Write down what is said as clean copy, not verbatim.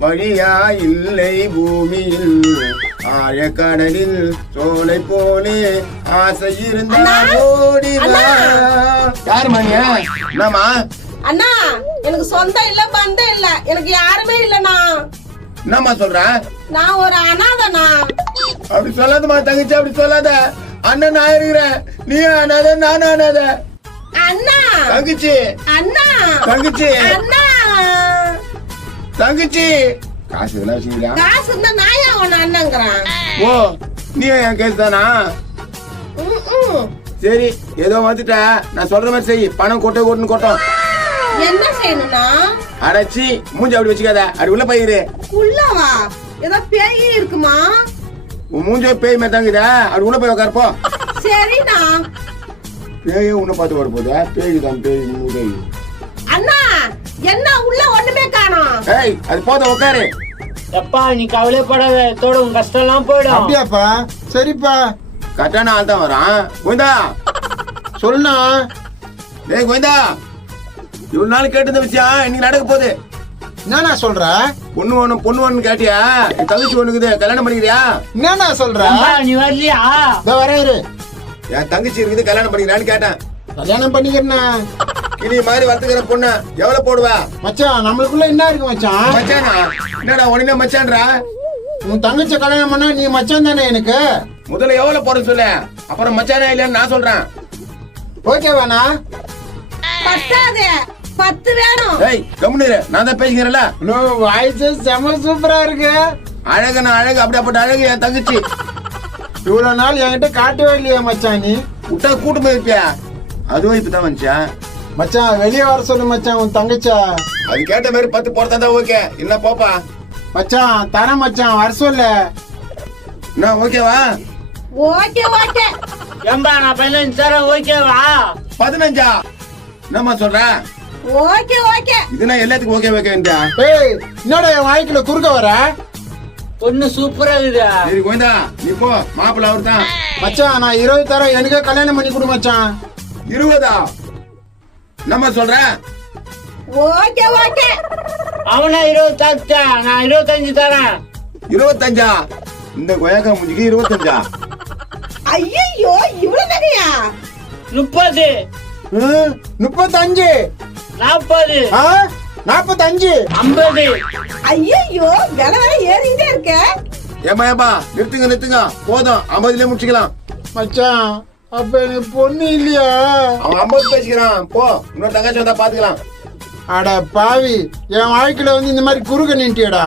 வழியா இல்லை பூமியில் ஆழக்கடலில் சோலை போலே ஆசை இருந்தா ஓடி வா. யாரு மணியா? என்னமா? அண்ணா எனக்கு சொந்தம் இல்ல பந்தம் இல்ல, எனக்கு யாருமே இல்லண்ணா. என்னம்மா சொல்ற? நான் ஒரு அனாதண்ணா. அப்படி சொல்லாதமா தங்கச்சி, அப்படி சொல்லாத. அண்ணன் நான் இருக்கிறேன், நீ அனாத நானும் அனாத. அண்ணா தங்கச்சி, அண்ணா தங்கச்சி, அண்ணா தங்கச்சி. காசு இதெல்லாம் வச்சுக்கிறா? காசு இருந்தா நான் ஏன் உன்னை அண்ணங்கிறேன்? ஓ, நீ என் கேஸ் தானா? சரி, ஏதோ வந்துட்ட. நான் சொல்ற மாதிரி செய். பணம் கொட்டுன்னு கொட்டும். என்ன செய்யணும்னா? அடைச்சி மூஞ்சி அப்படி வச்சுக்காத. அப்படி உள்ள பயிரு உள்ளவா ஏதோ பேய் இருக்குமா? உன் மூஞ்ச பேய் மாதிரி தாங்குதா? அப்படி உள்ள போய் உட்காருப்போ. சரிண்ணா. பேய் உன்னை பார்த்து வர போதா? பேய் தான் பேய் மூதை. அண்ணா என்ன உள்ள ஒண்ணுமே காணோம். ஏய், அது போத உட்காரு. எப்பா நீ கவலைப்படாத, தோட உன் கஷ்டம் எல்லாம் போயிடும். அப்படியாப்பா? சரிப்பா. கரெக்டான ஆள் தான் வரான். கோவிந்தா சொல்லுண்ணா. டேய் கோவிந்தா, இவ்வளவு நாள் கேட்ட விஷயம் இன்னைக்கு நடக்க போகுது. என்னண்ணா சொல்ற? பொண்ணு ஒண்ணு கேட்டியா? என் தங்கச்சி ஒண்ணுக்குது, கல்யாணம் பண்ணிக்கிறியா? என்னண்ணா சொல்ற? எப்பா, நீ வரலையா? வரேன். என் தங்கச்சி இருக்குது, கல்யாணம் பண்ணிக்கிறான்னு கேட்டேன். கல்யாணம் பண்ணிக்கிறேன்னா கிளி மாதிரி வளர்த்துக்கிற பொண்ணு எவ்வளவு போடுவா? மச்சான் நம்மளுக்குள்ள என்ன இருக்கு மச்சான்? மச்சானா? என்னடா உடனே மச்சான்றா? உன் தங்கச்சி கல்யாணம் பண்ணா நீ மச்சான் தானே எனக்கு? முதல்ல எவ்வளவு போட சொல்லு, அப்புறம் மச்சானா இல்லையான்னு நான் சொல்றேன். ஓகேவாண்ணா? பத்தாது, 10 வேணும். ஏய் கம்முனு, நான் தான் பேசிக்கிறேன்ல. வாய்ஸ் செம சூப்பரா இருக்கு. அழகு நான் அழகு, அப்படிப்பட்ட அழகு என் தங்கச்சி. இவ்வளவு நாள் என்கிட்ட காட்டவே இல்லையா மச்சான்? நீ விட்டா கூட்டு போயிருப்பியா? அதுவும் இப்பதான் வந்துச்சா? மச்சான் வெளியே வர சொல்லு மச்சான் உன் தங்கச்சா. அது கேட்ட மாதிரி 10 போறதா ஓகே. என்ன போப்பா? மச்சான் தர மச்சான் வர சொல்லு. என்ன ஓகேவா? Okay okay. ஏம்பா நான் 15 தரேன், ஓகேவா? 15? என்னம்மா சொல்ற? Okay okay. இதுனா எல்லாத்துக்கும் ஓகே ஓகேன்டா. ஏய் என்னடா என் வாய்க்குள்ள குறுக்க வர? பொண்ணு சூப்பரா இருக்குதா? சரி கோவிந்தா, நீ போ. மாப்பிள்ள அவர் தான். மச்சான் நான் 20 தரேன், எனக்கே கல்யாணம் பண்ணி கொடு மச்சான். 20? என்னம்மா சொல்ற? Okay okay. அவனா 20 தாத்தா, நான் 25 தரேன். 25? இந்த கொயக்கா முடிஞ்சுக்கு 25? ஐயோ இவ்வளவு நிறையா? 30, 35, 40, 45, 50. ஐயோ விலை ஏறிக்கிட்டே இருக்க. ஏமா நிறுத்துங்க போதும். 50லயே முடிச்சுக்கலாம். மச்சான் அப்ப எனக்கு பொண்ணு இல்லையா? அவன் 50 பேசிக்கிறான். போ, இன்னொரு தங்கச்சி வந்தா பாத்துக்கலாம். அட பாவி, என் வாழ்க்கையில வந்து இந்த மாதிரி குறுக்க நின்ட்டியடா.